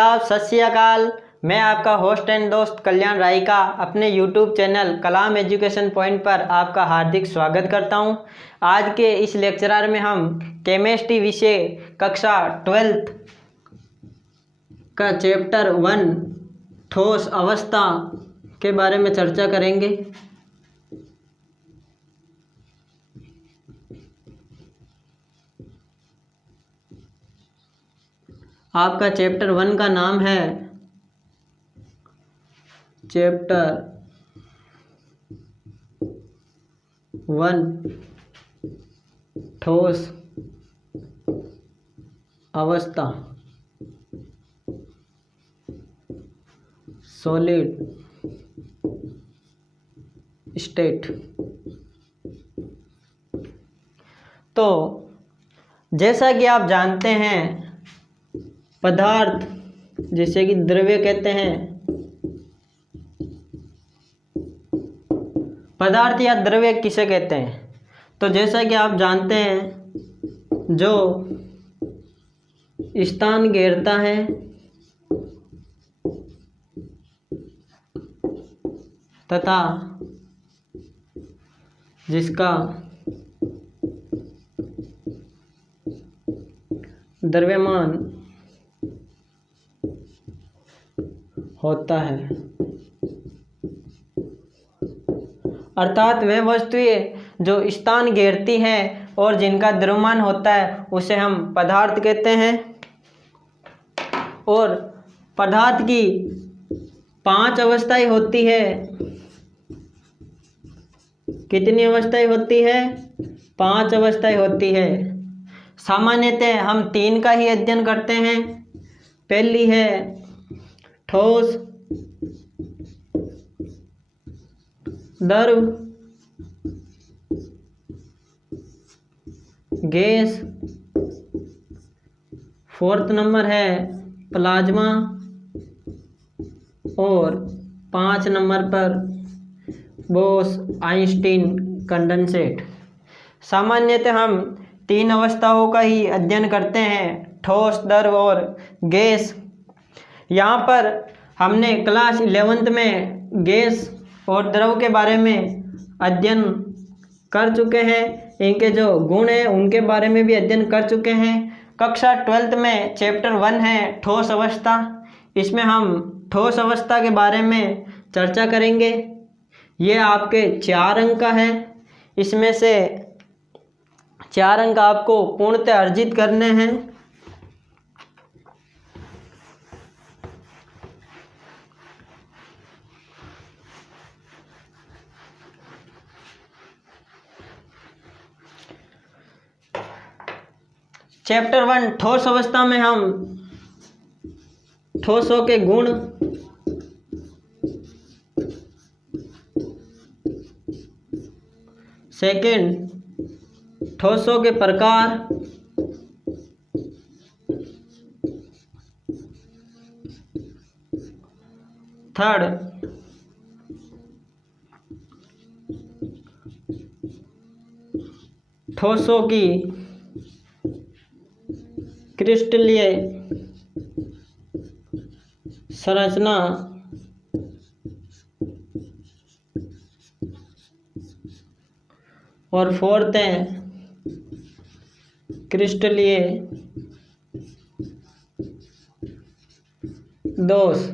आदाब, सत श्री अकाल। मैं आपका होस्ट एंड दोस्त कल्याण राय का अपने यूट्यूब चैनल कलाम एजुकेशन पॉइंट पर आपका हार्दिक स्वागत करता हूं। आज के इस लेक्चर में हम केमिस्ट्री विषय कक्षा 12th का चैप्टर 1 ठोस अवस्था के बारे में चर्चा करेंगे। आपका चैप्टर 1 का नाम है चैप्टर 1 ठोस अवस्था, सॉलिड स्टेट। तो जैसा कि आप जानते हैं, पदार्थ जिसे कि द्रव्य कहते हैं, पदार्थ या द्रव्य किसे कहते हैं? तो जैसा कि आप जानते हैं, जो स्थान घेरता है तथा जिसका द्रव्यमान होता है, अर्थात वह वस्तुएं जो स्थान घेरती हैं और जिनका द्रव्यमान होता है उसे हम पदार्थ कहते हैं। और पदार्थ की 5 अवस्थाएं होती है। कितनी अवस्थाएं होती है? 5 अवस्थाएं होती है। सामान्यतः हम 3 का ही अध्ययन करते हैं। पहली है ठोस, द्रव, गैस, 4th नंबर है प्लाज्मा और 5 नंबर पर बोस-आइंस्टीन कंडेंसेट। सामान्यतः हम 3 अवस्थाओं का ही अध्ययन करते हैं, ठोस, द्रव और गैस। यहाँ पर हमने क्लास 11th में गैस और द्रव के बारे में अध्ययन कर चुके हैं। इनके जो गुण हैं उनके बारे में भी अध्ययन कर चुके हैं। कक्षा 12th में चैप्टर 1 है ठोस अवस्था। इसमें हम ठोस अवस्था के बारे में चर्चा करेंगे। ये आपके 4 अंक का है। इसमें से 4 अंक आपको पूर्णतः अर्जित करने हैं। चैप्टर 1 ठोस अवस्था में हम ठोसों के गुण, सेकंड ठोसों के प्रकार, थर्ड ठोसों की क्रिस्टलीय संरचना, और 4th है क्रिस्टलीय दोष।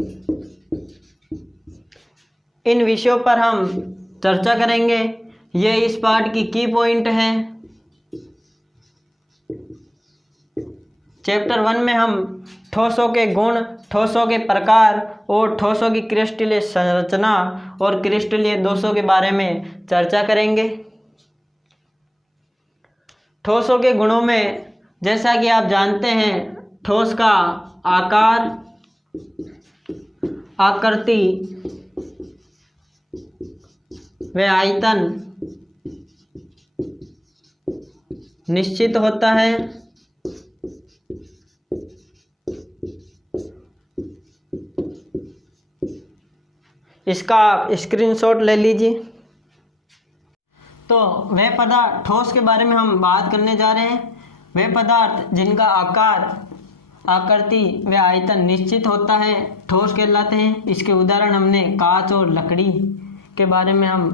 इन विषयों पर हम चर्चा करेंगे। ये इस पाठ की पॉइंट है। चैप्टर 1 में हम ठोसों के गुण, ठोसों के प्रकार और ठोसों की क्रिस्टलीय संरचना और क्रिस्टलीय दोषों के बारे में चर्चा करेंगे। ठोसों के गुणों में जैसा कि आप जानते हैं, ठोस का आकार, आकृति व आयतन निश्चित होता है। इसका आप स्क्रीनशॉट ले लीजिए। तो वह पदार्थ, ठोस के बारे में हम बात करने जा रहे हैं। वे पदार्थ जिनका आकार, आकृति व आयतन निश्चित होता है, ठोस कहलाते हैं। इसके उदाहरण हमने कांच और लकड़ी के बारे में हम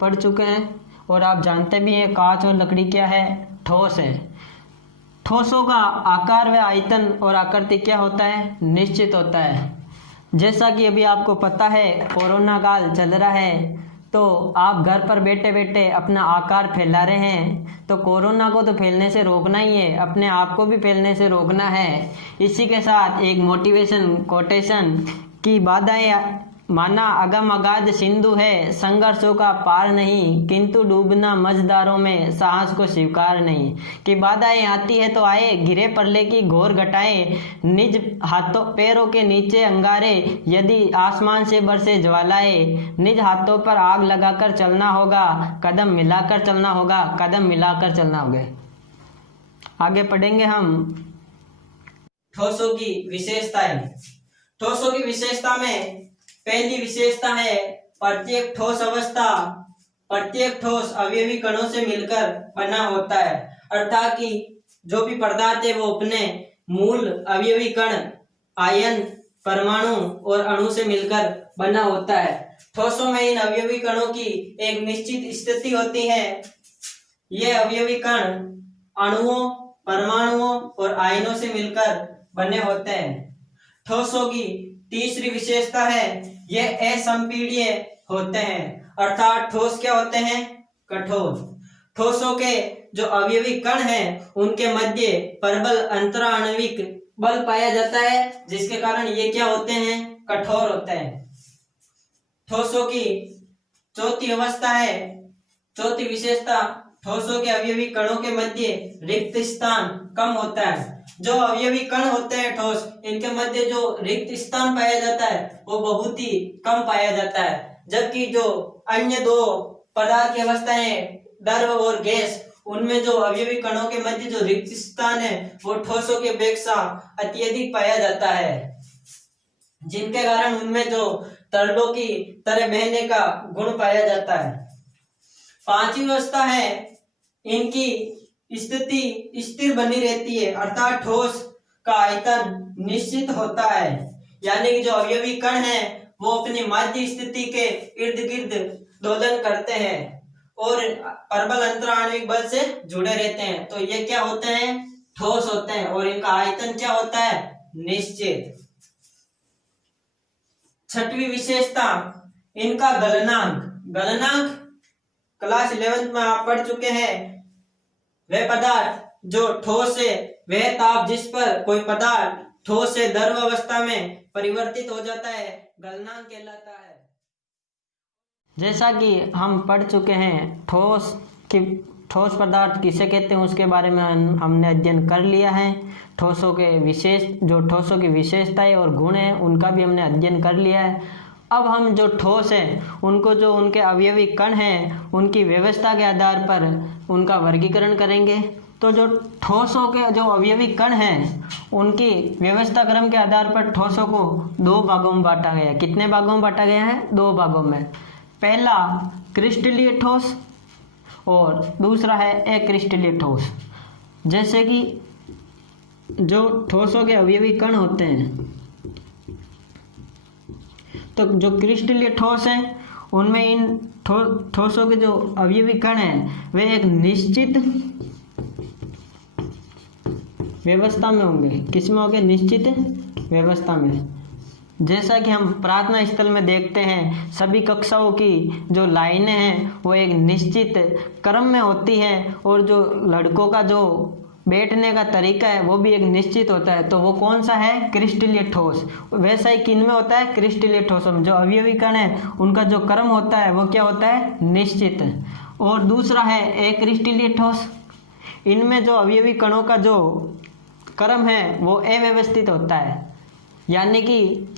पढ़ चुके हैं और आप जानते भी हैं कांच और लकड़ी क्या है, ठोस है। ठोसों का आकार व आयतन और आकृति क्या होता है, निश्चित होता है। जैसा कि अभी आपको पता है कोरोना काल चल रहा है, तो आप घर पर बैठे बैठे अपना आकार फैला रहे हैं, तो कोरोना को तो फैलने से रोकना ही है, अपने आप को भी फैलने से रोकना है। इसी के साथ एक मोटिवेशन कोटेशन की बाधाएं माना अगम अगाध सिंधु है, संघर्षों का पार नहीं, किंतु डूबना मझधारों में साहस को स्वीकार नहीं। कि बाधाएं आती है तो आए, घिरे परले की घोर घटाएं, निज हाथों पैरों के नीचे अंगारे, यदि आसमान से बरसे ज्वालाएं, निज हाथों पर आग लगाकर चलना होगा, कदम मिलाकर चलना होगा, कदम मिलाकर चलना होगा। आगे पढ़ेंगे हम ठोसों की विशेषताएं। ठोसों की विशेषता में पहली विशेषता है प्रत्येक ठोस अवस्था प्रत्येक ठोस अवयवी कणों से मिलकर बना होता है। अर्थात कि जो भी पदार्थ है वो अपने मूल अवयवी कण, आयन, परमाणु और अणु से मिलकर बना होता है। ठोसों में इन अवयवी कणों की एक निश्चित स्थिति होती है। ये अवयवी कण अणुओं, परमाणुओं और आयनों से मिलकर बने होते हैं। ठोसों की तीसरी विशेषता है ये असंपीड्य होते हैं। अर्थात ठोस क्या होते हैं, कठोर। ठोसों के जो अवयवी कण हैं उनके मध्य परबल अंतराण्विक बल पाया जाता है, जिसके कारण ये क्या होते हैं, कठोर होते हैं। ठोसों की चौथी अवस्था है, चौथी विशेषता, ठोसों के अवयवी कणों के मध्य रिक्त स्थान कम होता है। जो अवयवी कण होते हैं ठोस, इनके मध्य जो रिक्त स्थान पाया जाता है वो बहुत ही कम पाया जाता है। जबकि जो अन्य दो पदार्थ की अवस्थाएं द्रव और गैस, उनमें जो अवयवी कणों के मध्य जो रिक्त स्थान है वो ठोसों की अपेक्षा अत्यधिक पाया जाता है, जिनके कारण उनमें जो तरलों की तरह बहने का गुण पाया जाता है। पांचवी अवस्था है इनकी स्थिति स्थिर बनी रहती है। अर्थात ठोस का आयतन निश्चित होता है, यानी कि जो अवयवी कण हैं वो अपनी माध्य स्थिति के इर्द गिर्द दोलन करते हैं और परबल अंतराण्विक बल से जुड़े रहते हैं। तो ये क्या होते हैं, ठोस होते हैं और इनका आयतन क्या होता है, निश्चित। छठवीं विशेषता इनका गलनांक। गलनांक क्लास 11 में आप पढ़ चुके हैं। वह पदार्थ जो ठोस है, वह ताप जिस पर कोई पदार्थ ठोस से द्रव अवस्था में परिवर्तित हो जाता है, गलनांक कहलाता है। जैसा कि हम पढ़ चुके हैं ठोस पदार्थ किसे कहते हैं उसके बारे में हमने अध्ययन कर लिया है। ठोसों की विशेषताएं और गुण हैं उनका भी हमने अध्ययन कर लिया है। अब हम जो ठोस हैं उनको जो उनके अवयवी कण हैं उनकी व्यवस्था के आधार पर उनका वर्गीकरण करेंगे। तो जो ठोसों के जो अवयवी कण हैं उनकी व्यवस्था क्रम के आधार पर ठोसों को दो भागों में बांटा गया है। कितने भागों में बांटा गया है, दो भागों में। पहला क्रिस्टलीय ठोस और दूसरा है अक्रिस्टलीय ठोस। जैसे कि जो ठोसों के अवयवी कण होते हैं, तो जो क्रिस्टलीय ठोस हैं उनमें इन ठोसों के जो अवयवी कण हैं वे एक निश्चित व्यवस्था में होंगे। किस में होंगे, निश्चित व्यवस्था में। जैसा कि हम प्रार्थना स्थल में देखते हैं सभी कक्षाओं की जो लाइनें हैं वो एक निश्चित क्रम में होती है और जो लड़कों का जो बैठने का तरीका है वो भी एक निश्चित होता है। तो वो कौन सा है, क्रिस्टलीय ठोस। वैसा ही किन में होता है, क्रिस्टलीय ठोसों में। जो अवयवी कण है उनका जो क्रम होता है वो क्या होता है, निश्चित। और दूसरा है अक्रिस्टलीय ठोस। इनमें जो अवयवी कणों का जो क्रम है वो अव्यवस्थित होता है, यानी कि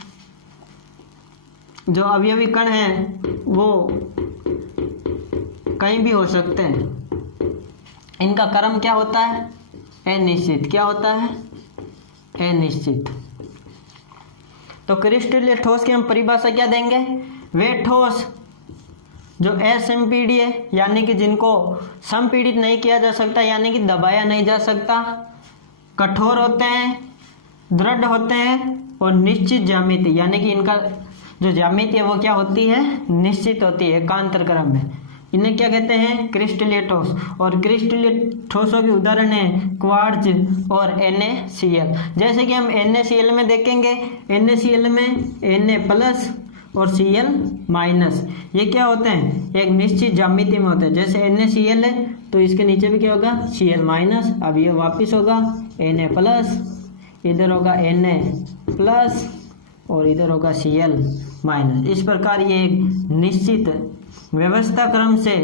जो अवयवी कण हैं वो कहीं भी हो सकते हैं। इनका क्रम क्या होता है, अनिश्चित। क्या होता है, अनिश्चित। तो क्रिस्टलीय ठोस की हम परिभाषा क्या देंगे, वे ठोस जो असंपीड्य यानी कि जिनको संपीड़ित नहीं किया जा सकता, यानी कि दबाया नहीं जा सकता, कठोर होते हैं, दृढ़ होते हैं और निश्चित ज्यामिति, यानी कि इनका जो ज्यामिति है वो क्या होती है, निश्चित होती है एकांतर क्रम में। इन्हें क्या कहते हैं, क्रिस्टलीय ठोस। और क्रिस्टलीय ठोसों के उदाहरण हैं क्वार्ट्ज और NaCl। जैसे कि हम NaCl में देखेंगे, NaCl में Na+ और Cl-, ये क्या होते हैं, एक निश्चित ज्यामिति में होते हैं। जैसे NaCl है तो इसके नीचे भी क्या होगा, Cl-। अब ये वापिस होगा Na+, इधर होगा Na+ और इधर होगा Cl-। इस प्रकार ये एक निश्चित व्यवस्था क्रम से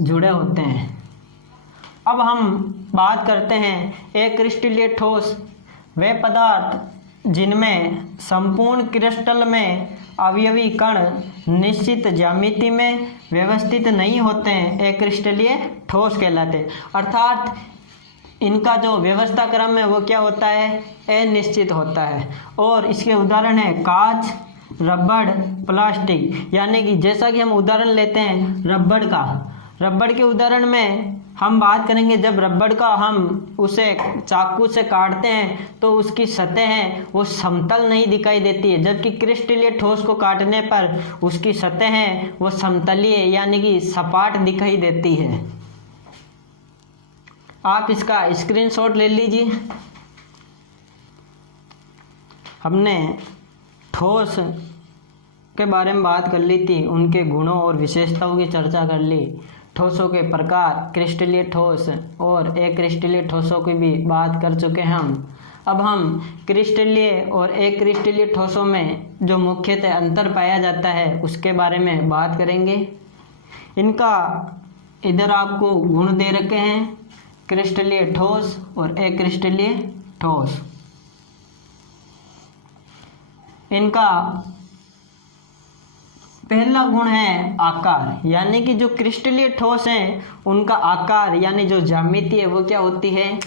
जुड़े होते हैं। अब हम बात करते हैं एक क्रिस्टलीय ठोस वे पदार्थ जिनमें संपूर्ण क्रिस्टल में अवयवी कण निश्चित ज्यामिति में व्यवस्थित नहीं होते हैं, एक क्रिस्टलीय ठोस कहलाते हैं। अर्थात इनका जो व्यवस्था क्रम है वो क्या होता है, अनिश्चित होता है। और इसके उदाहरण है कांच, रबड़, प्लास्टिक। यानी कि जैसा कि हम उदाहरण लेते हैं रबड़ का, रबड़ के उदाहरण में हम बात करेंगे, जब रबड़ का हम उसे चाकू से काटते हैं तो उसकी सतह है वो समतल नहीं दिखाई देती है, जबकि क्रिस्टलीय ठोस को काटने पर उसकी सतह है वो समतलीय यानी कि सपाट दिखाई देती है। आप इसका स्क्रीनशॉट ले लीजिए। हमने ठोस के बारे में बात कर ली थी, उनके गुणों और विशेषताओं की चर्चा कर ली, ठोसों के प्रकार, क्रिस्टलीय ठोस और अक्रिस्टलीय ठोसों की भी बात कर चुके हैं हम। अब हम क्रिस्टलीय और अक्रिस्टलीय ठोसों में जो मुख्यतः अंतर पाया जाता है उसके बारे में बात करेंगे। इनका इधर आपको गुण दे रखे हैं, क्रिस्टलीय ठोस और अक्रिस्टलीय ठोस। इनका पहला गुण है आकार, यानी कि जो क्रिस्टलीय ठोस हैं उनका आकार यानी जो ज्यामिति है वो क्या होती है,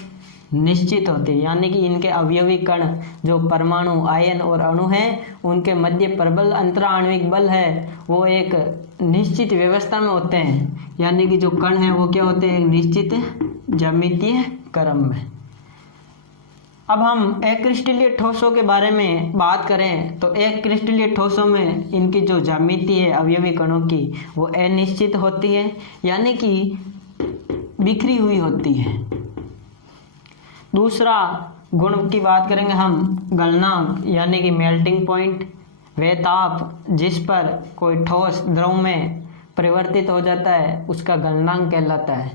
निश्चित होती है। यानी कि इनके अवयवी कण जो परमाणु, आयन और अणु हैं उनके मध्य प्रबल अंतराण्विक बल है वो एक निश्चित व्यवस्था में होते हैं। यानी कि जो कण हैं वो क्या होते हैं, एक निश्चित ज्यामितीय क्रम में। अब हम अक्रिस्टलीय ठोसों के बारे में बात करें तो अक्रिस्टलीय ठोसों में इनकी जो ज्यामिति है अवयवी कणों की वो अनिश्चित होती है, यानी कि बिखरी हुई होती है। दूसरा गुण की बात करेंगे हम गलनांक, यानी कि मेल्टिंग पॉइंट, वह ताप जिस पर कोई ठोस द्रव में परिवर्तित हो जाता है उसका गलनांक कहलाता है।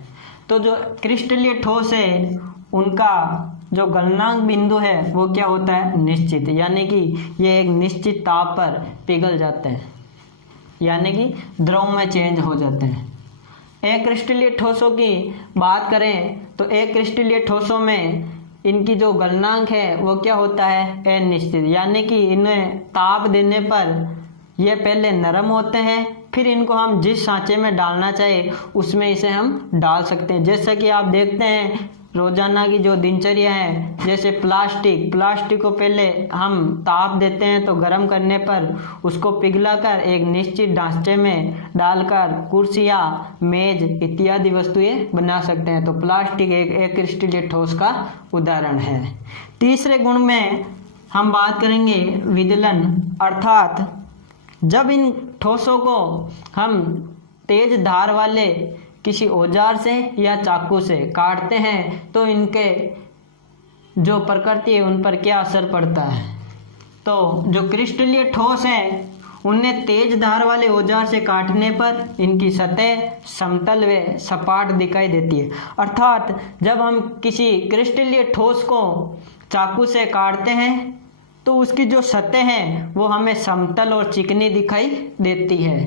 तो जो क्रिस्टलीय ठोस है उनका जो गलनांक बिंदु है वो क्या होता है, निश्चित, यानी कि ये एक निश्चित ताप पर पिघल जाते हैं, यानी कि द्रव में चेंज हो जाते हैं। अक्रिस्टलीय ठोसों की बात करें तो अक्रिस्टलीय ठोसों में इनकी जो गलनांक है वो क्या होता है, अनिश्चित, यानी कि इन्हें ताप देने पर ये पहले नरम होते हैं, फिर इनको हम जिस सांचे में डालना चाहे उसमें इसे हम डाल सकते हैं। जैसा कि आप देखते हैं रोजाना की जो दिनचर्या है, जैसे प्लास्टिक को पहले हम ताप देते हैं तो गर्म करने पर उसको पिघलाकर एक निश्चित ढांचे में डालकर कुर्सियाँ, मेज इत्यादि वस्तुएं बना सकते हैं। तो प्लास्टिक एक अक्रिस्टलीय ठोस का उदाहरण है। तीसरे गुण में हम बात करेंगे विदलन, अर्थात जब इन ठोसों को हम तेज धार वाले किसी औजार से या चाकू से काटते हैं तो इनके जो प्रकृति है उन पर क्या असर पड़ता है। तो जो क्रिस्टलीय ठोस है उन्हें तेज धार वाले औजार से काटने पर इनकी सतह समतल व सपाट दिखाई देती है। अर्थात जब हम किसी क्रिस्टलीय ठोस को चाकू से काटते हैं तो उसकी जो सतह है वो हमें समतल और चिकनी दिखाई देती है।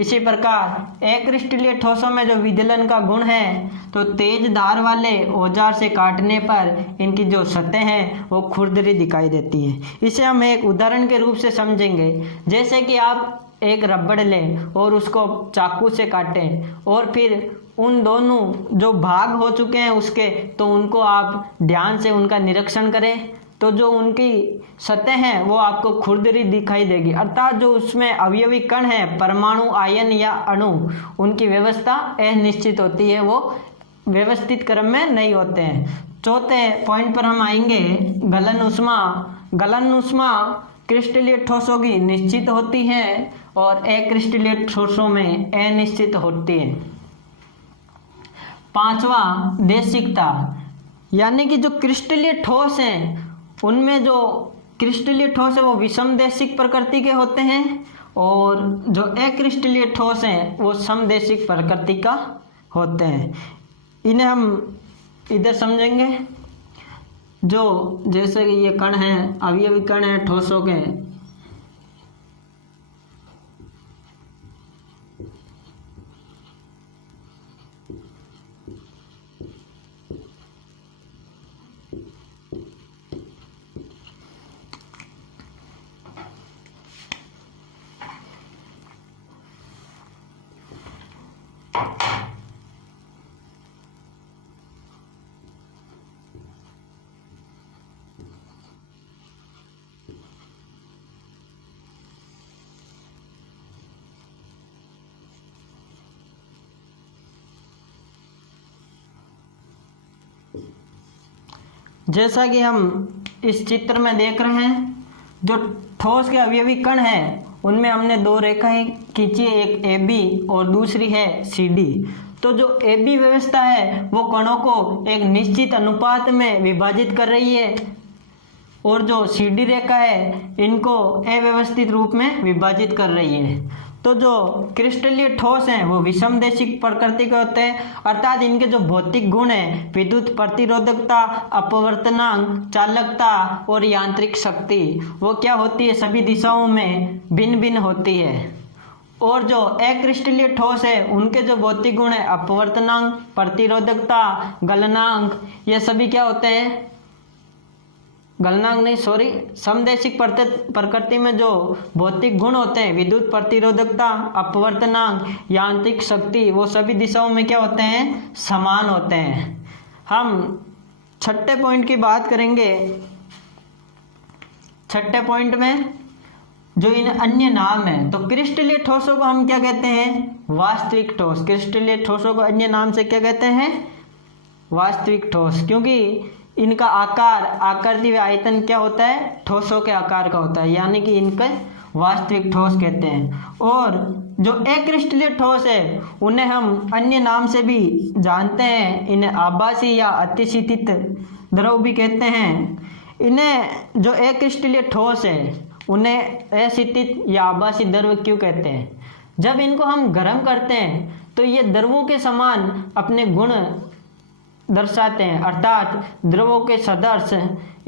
इसी प्रकार अक्रिस्टलीय ठोसों में जो विदलन का गुण है तो तेज धार वाले औजार से काटने पर इनकी जो सतह है वो खुरदरी दिखाई देती है। इसे हम एक उदाहरण के रूप से समझेंगे। जैसे कि आप एक रबड़ लें और उसको चाकू से काटें और फिर उन दोनों जो भाग हो चुके हैं उसके तो उनको आप ध्यान से उनका निरीक्षण करें तो जो उनकी सतह है वो आपको खुरदरी दिखाई देगी। अर्थात जो उसमें अवयवी कण है, परमाणु, आयन या अणु, उनकी व्यवस्था अनिश्चित होती है, वो व्यवस्थित क्रम में नहीं होते हैं। चौथे पॉइंट पर हम आएंगे गलन उष्मा, गलन ऊष्मा क्रिस्टलीय ठोसों की निश्चित होती है और अक्रिस्टलीय ठोसों में अनिश्चित होती है। पांचवा देशिकता, यानी कि जो क्रिस्टलीय ठोस हैं उनमें जो क्रिस्टलीय ठोस है वो विषम देशिक प्रकृति के होते हैं और जो अक्रिस्टलीय ठोस हैं वो समदेशिक प्रकृति का होते हैं। इन्हें हम इधर समझेंगे। जो जैसे कि ये कण हैं, अवयवी कण हैं ठोसों के, जैसा कि हम इस चित्र में देख रहे हैं, जो ठोस के अवयवी कण हैं उनमें हमने दो रेखाएं खींची है, एक AB और दूसरी है CD। तो जो AB व्यवस्था है वो कणों को एक निश्चित अनुपात में विभाजित कर रही है और जो CD रेखा है इनको अव्यवस्थित रूप में विभाजित कर रही है। तो जो क्रिस्टलीय ठोस हैं वो विषम देशिक प्रकृति के होते हैं, अर्थात इनके जो भौतिक गुण हैं विद्युत प्रतिरोधकता, अपवर्तनांक, चालकता और यांत्रिक शक्ति वो क्या होती है, सभी दिशाओं में भिन्न भिन्न होती है। और जो अक्रिस्टलीय ठोस है उनके जो भौतिक गुण है अपवर्तनांक, प्रतिरोधकता, गलनांक, ये सभी क्या होते हैं, गलनांक नहीं सॉरी, समदेशिक प्रकृति में जो भौतिक गुण होते हैं विद्युत प्रतिरोधकता, अपवर्तनांक, यांत्रिक शक्ति वो सभी दिशाओं में क्या होते हैं, समान होते हैं। हम छठे पॉइंट की बात करेंगे। छठे पॉइंट में जो इन अन्य नाम है, तो क्रिस्टलीय ठोसों को हम क्या कहते हैं, वास्तविक ठोस। क्रिस्टलीय ठोसों को अन्य नाम से क्या कहते हैं, वास्तविक ठोस, क्योंकि इनका आकार, आकृति व आयतन क्या होता है, ठोसों के आकार का होता है, यानी कि इनके वास्तविक ठोस कहते हैं। और जो अक्रिस्टलीय ठोस है उन्हें हम अन्य नाम से भी जानते हैं, इन्हें आभासी या अतिशीतित द्रव भी कहते हैं। इन्हें जो अक्रिस्टलीय ठोस है उन्हें अशीतित या आभासी द्रव क्यों कहते हैं, जब इनको हम गर्म करते हैं तो ये द्रवों के समान अपने गुण दर्शाते हैं, अर्थात द्रवों के सदृश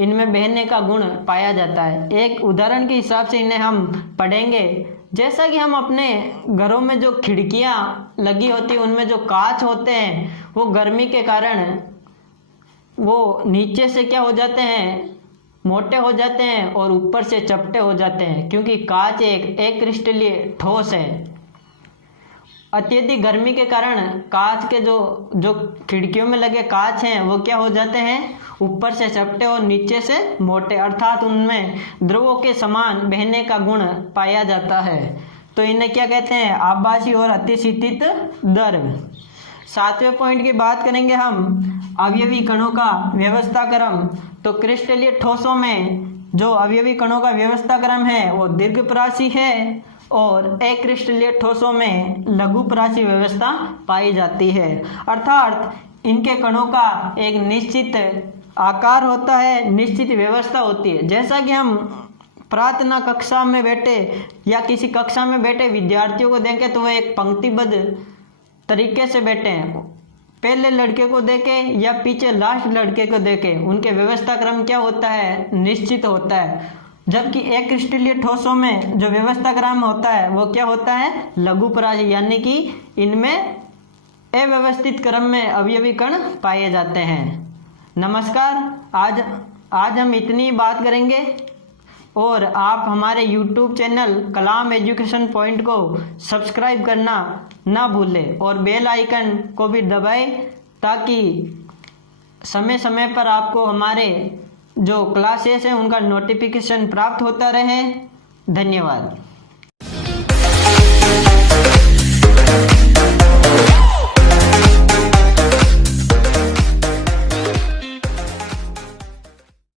इनमें बहने का गुण पाया जाता है। एक उदाहरण के हिसाब से इन्हें हम पढ़ेंगे। जैसा कि हम अपने घरों में जो खिड़कियां लगी होती हैं उनमें जो कांच होते हैं वो गर्मी के कारण वो नीचे से क्या हो जाते हैं, मोटे हो जाते हैं और ऊपर से चपटे हो जाते हैं, क्योंकि कांच एक अक्रिस्टलीय ठोस है। अत्यधिक गर्मी के कारण कांच के जो खिड़कियों में लगे कांच हैं वो क्या हो जाते हैं, ऊपर से चपटे और नीचे से मोटे, अर्थात उनमें द्रवों के समान बहने का गुण पाया जाता है। तो इन्हें क्या कहते हैं, आभासी और अतिशीतित द्रव। सातवें पॉइंट की बात करेंगे हम, अवयवी कणों का व्यवस्था क्रम। तो क्रिस्टलीय ठोसों में जो अवयवी कणों का व्यवस्था क्रम है वो दीर्घप्राची है और अक्रिस्टलीय ठोसों में लघुप्राची व्यवस्था पाई जाती है, अर्थात इनके कणों का एक निश्चित आकार होता है, निश्चित व्यवस्था होती है। जैसा कि हम प्रार्थना कक्षा में बैठे या किसी कक्षा में बैठे विद्यार्थियों को देखें तो वह एक पंक्तिबद्ध तरीके से बैठे हैं, पहले लड़के को देखें या पीछे लास्ट लड़के को देखें, उनके व्यवस्था क्रम क्या होता है, निश्चित होता है। जबकि अक्रिस्टलीय ठोसों में जो व्यवस्था क्रम होता है वो क्या होता है, लघुप्राची, यानी कि इनमें अव्यवस्थित क्रम में अवयवी कण पाए जाते हैं। नमस्कार, आज हम इतनी बात करेंगे और आप हमारे YouTube चैनल कलाम एजुकेशन पॉइंट को सब्सक्राइब करना ना भूलें और बेल आइकन को भी दबाएं ताकि समय समय पर आपको हमारे जो क्लासेस हैं उनका नोटिफिकेशन प्राप्त होता रहे। धन्यवाद।